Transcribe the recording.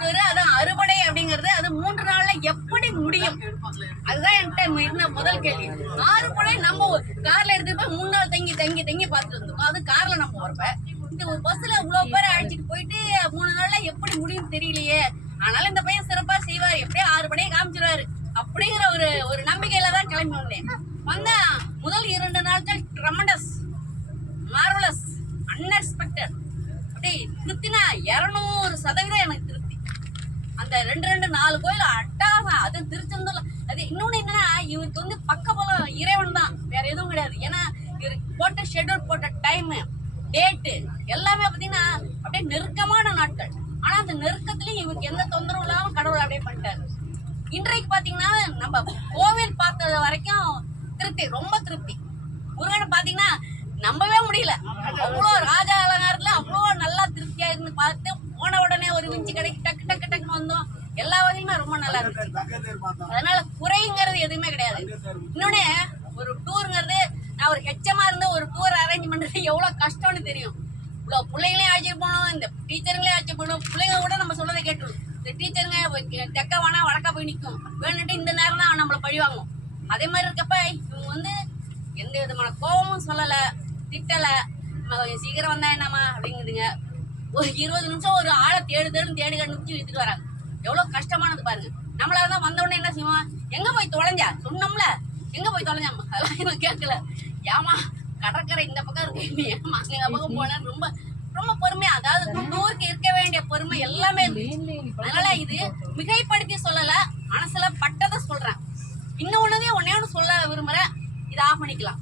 Tour, அதான் அறுபடை அப்படிங்கிறது அது 3 நாள்ல எப்படி முடியும்? அதுதான் என்கிட்ட இருந்த முதல் கேள்வி. 6 படை நம்ம கார்ல எடுத்துட்டு போய் 3 நாள் தங்கி பார்த்துட்டு இருந்தோம். அது கார்ல நம்ம வரப்ப இந்த ஒரு பஸ்ல இவ்வளவு பேரை அழைச்சிட்டு போயிட்டு 3 நாள்ல எப்படி முடியும் தெரியலையே. ஆனாலும் இந்த பையன் சிறப்பா செய்வார், எப்படியே 6 படையை காமிச்சிருவாரு அப்படிங்கிற ஒரு நம்பிக்கையில தான் கிளம்பி வந்தேன். வந்தா முதல் 2 நாட்கள் ட்ரெமண்டஸ், மார்வலஸ், அன்எக்ஸ்பெக்டட். அப்படி திருப்தினா 200% எனக்கு திருப்தி. அந்த 2 4 கோயில் அட்டாசம். அது திருச்செந்தூர்ல அது இன்னொன்னு என்னன்னா, இவருக்கு வந்து பக்கபலம் இறைவன் தான், வேற எதுவும் கிடையாது. ஏன்னா இவருக்கு போட்ட ஷெட்யூல், போட்ட டைம், டேட்டு எல்லாமே பாத்தீங்கன்னா அப்படியே நெருக்கமான நாட்கள். ஆனா அந்த நெருக்கத்திலயும் இவருக்கு எந்த தொந்தரவும் இல்லாம கடவுள் அப்படியே பண்ணிட்டாரு. இன்றைக்கு பாத்தீங்கன்னா நம்ம கோவில் பார்த்தது வரைக்கும் திருப்தி, ரொம்ப திருப்தி. முருகனை பாத்தீங்கன்னா நம்பவே முடியல. அவ்வளோ ராஜா அலங்காரத்துல அவ்வளோ நல்லா திருப்தியா இருந்து பார்த்து போன உடனே ஒரு விஞ்சி கடைக்கு டக்கு டக்கு டக்குன்னு வந்தோம். எல்லா வகையுமே ரொம்ப நல்லா இருந்துச்சு. அதனால குறைங்கிறது எதுவுமே கிடையாது. இன்னொன்னு ஒரு டூருங்கிறது, நான் ஒரு ஹெச்சமா இருந்து ஒரு டூர் அரேஞ்ச் பண்றது எவ்வளவு கஷ்டம்னு தெரியும். இவ்வளவு பிள்ளைங்களையும் அழைச்சிட்டு போகணும், இந்த டீச்சருங்களையும் அழைச்சிட்டு போகணும். பிள்ளைங்க கூட நம்ம சொல்றதை கேட்டுரும். இந்த டீச்சருங்க தெக்க வேணா வடக்கா போய் நிற்கும், வேணுட்டு இந்த நேரம் தான் நம்மளை பழிவாங்கும். அதே மாதிரி இருக்கப்ப இவங்க வந்து எந்த விதமான கோபமும் சொல்லல, திட்டல. சீக்கிரம் வந்தா என்னமா அப்படிங்குதுங்க. ஒரு 20 நிமிஷம் ஒரு ஆளை தேடி கண்டுபிடிச்சு இழுத்துட்டு வராங்க. எவ்வளவு கஷ்டமானது பாருங்க. நம்மளால தான் வந்த உடனே என்ன செய்வோம், எங்க போய் தொலைஞ்சா சொன்னோம்ல, எங்க போய் தொலைஞ்சாமா அதெல்லாம் இவன் கேட்கல. ஏமா கடற்கரை இந்த பக்கம் இருக்கு, ஏமா எங்க பக்கம் போன ரொம்ப ரொம்ப பொறுமையா, அதாவது ஊருக்கு இருக்க வேண்டிய பொறுமை எல்லாமே இருந்துச்சு. அதனால இது மிகைப்படுத்தி சொல்லல, மனசுல பட்டதை சொல்றேன். இன்னொன்னு ஒன்னே ஒண்ணு சொல்ல விரும்புறேன், இதை ஆஃப் பண்ணிக்கலாம்.